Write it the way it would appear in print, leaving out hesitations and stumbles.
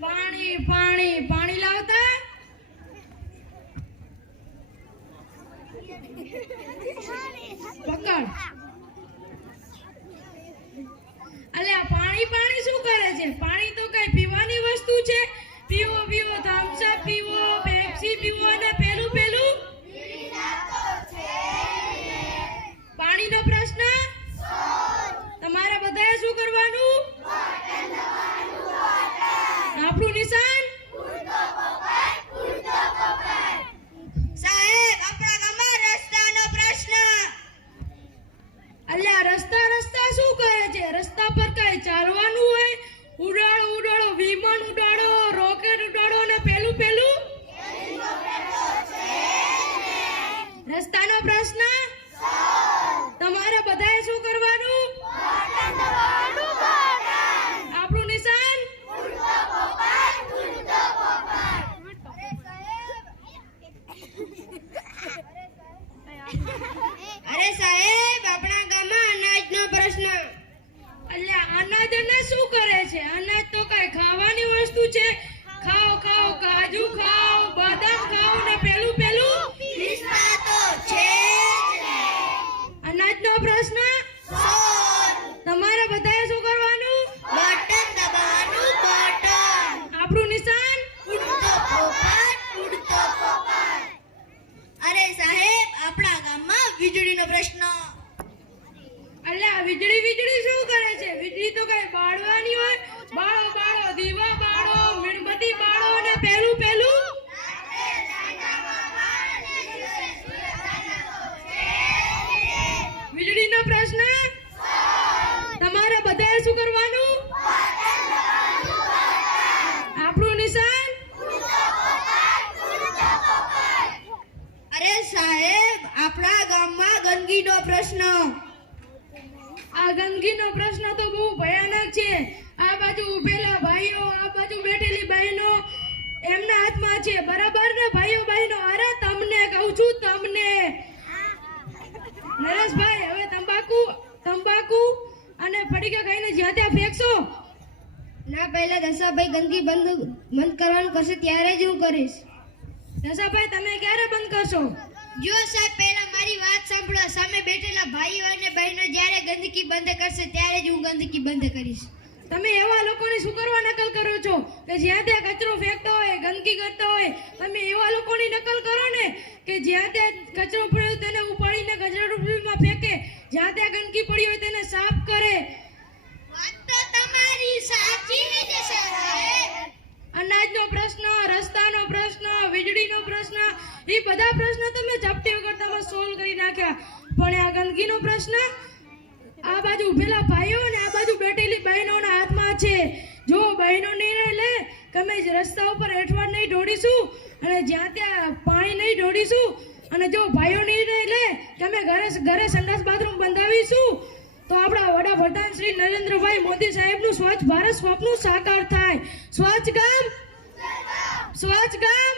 પાણી પાણી પાણી લાવતા પકડ અલ્યા પાણી પાણી શું કરે છે? પાણી તો કઈ પીવાની વસ્તુ છે? પીવો પીવો થમ્સ અપ પીવો, પેપ્સી પીવો અને પેલું પેલું પાણીનો પ્રશ્ન તમારે બધાએ શું કરવાનું? આપણું નિશાન સાહેબ આપણા ગામમાં રસ્તાનો પ્રશ્ન. અલ્યા રસ્તા રસ્તા શું કરે છે? રસ્તા પર કઈ ચાલવાનું હોય? ઉડાડો ઉડાડો, વિમાન ઉડાડો, રોકેટ ઉડાડો અને પેલું પેલું રસ્તાનો પ્રશ્ન તમારે બધાએ શું કરવાનું? આપણું નિશાન અરે સાહેબ આપણા ગામમાં અનાજનો પ્રશ્ન. અલ્યા અનાજ ને શું કરે છે? અનાજ તો કઈ ખાવાની વસ્તુ છે? ખાઓ ખાઓ, કાજુ ખાઓ, બદામ ખાઓ ને પેલું પેલું પિસ્તા તો છે જ ને. અનાજનો પ્રશ્ન તમારે બધાએ શું કરવાનું? બટન દબાવવાનું બટન. આપણું નિશાન ઉડતો પોપટ ઉડતો પોપટ. અરે સાહેબ આપણા ગામમાં વીજળીનો પ્રશ્ન. અલ્યા વીજળી વીજળી શું કરે છે? વીજળી તો કઈ બાળવાની હોય? બાળો બાળો, દીવા બાળો, મીણબત્તી બાળો અને પેલું પેલું વીજળીનો પ્રશ્ન તમારે બધાએ શું કરવાનું? આપણું નિશાન અરે સાહેબ આપણા ગામમાં ગંદકીનો પ્રશ્ન. આ ગંદકીનો પ્રશ્ન તો બહુ ભયાનક છે. આ બાજુ ઉભેલા ભાઈઓ, આ બાજુ બેઠેલી બહેનો, એમના હાથમાં છે. બરાબર ને ભાઈઓ બહેનો? અરે તમને કહું છું, તમને. નરેશભાઈ હવે તંબાકુ અને પડીકા ખાઈને જ્યાં ત્યાં ફેંકશો ના, પહેલા દશાભાઈ ગંદકી બંધ કરવાનું કરશે ત્યારે જ હું કરીશ. દશાભાઈ તમે ક્યારે બંધ કરશો? જો સાહેબ પહેલા મારી વાત સાંભળો. સામે બેઠેલા ભાઈઓ અને બહેનો જ્યારે ગંદકી બંધ કરશે ત્યારે જ હું ગંદકી બંધ કરીશ. તમે એવા લોકોની શું કરવા નકલ કરો છો કે જ્યાં ત્યાં કચરો ફેંકતો હોય, ગંદકી કરતો હોય? તમે એવા લોકોની નકલ કરો ને કે જ્યાં ત્યાં કચરો પડ્યો તેને ઉપાડીને કચરાટોપલીમાં ફેંકે, જ્યાં ત્યાં ગંદકી પડી હોય તેને સાફ કરે. વાત તો તમારી સાચી છે સાહેબ. અનાજનો પ્રશ્ન, રસ્તાનો પ્રશ્ન, વીજળીનો પ્રશ્ન, એ બધા પ્રશ્નો તમે ઝપટી વગર તમે સોલ્વ કરી નાખ્યા. પણ આ ગંદકીનો પ્રશ્ન આ બાજુ ઉભેલા ભાઈઓ અને આ બાજુ બેઠેલી બહેનોના હાથમાં છે. જો બહેનો નિર્ણય લે કે અમે રસ્તા ઉપર એઠવાડ નહીં ઢોળીશું અને જ્યાં ત્યાં પાણી નહીં ઢોળીશું, અને જો ભાઈઓ નિર્ણય લે કે અમે ઘરે સંડાસ બાથરૂમ બંધાવીશું, તો આપણા વડાપ્રધાન શ્રી નરેન્દ્રભાઈ મોદી સાહેબનું સ્વચ્છ ભારત સ્વપ્ન સાકાર થાય. સ્વચ્છ ગામ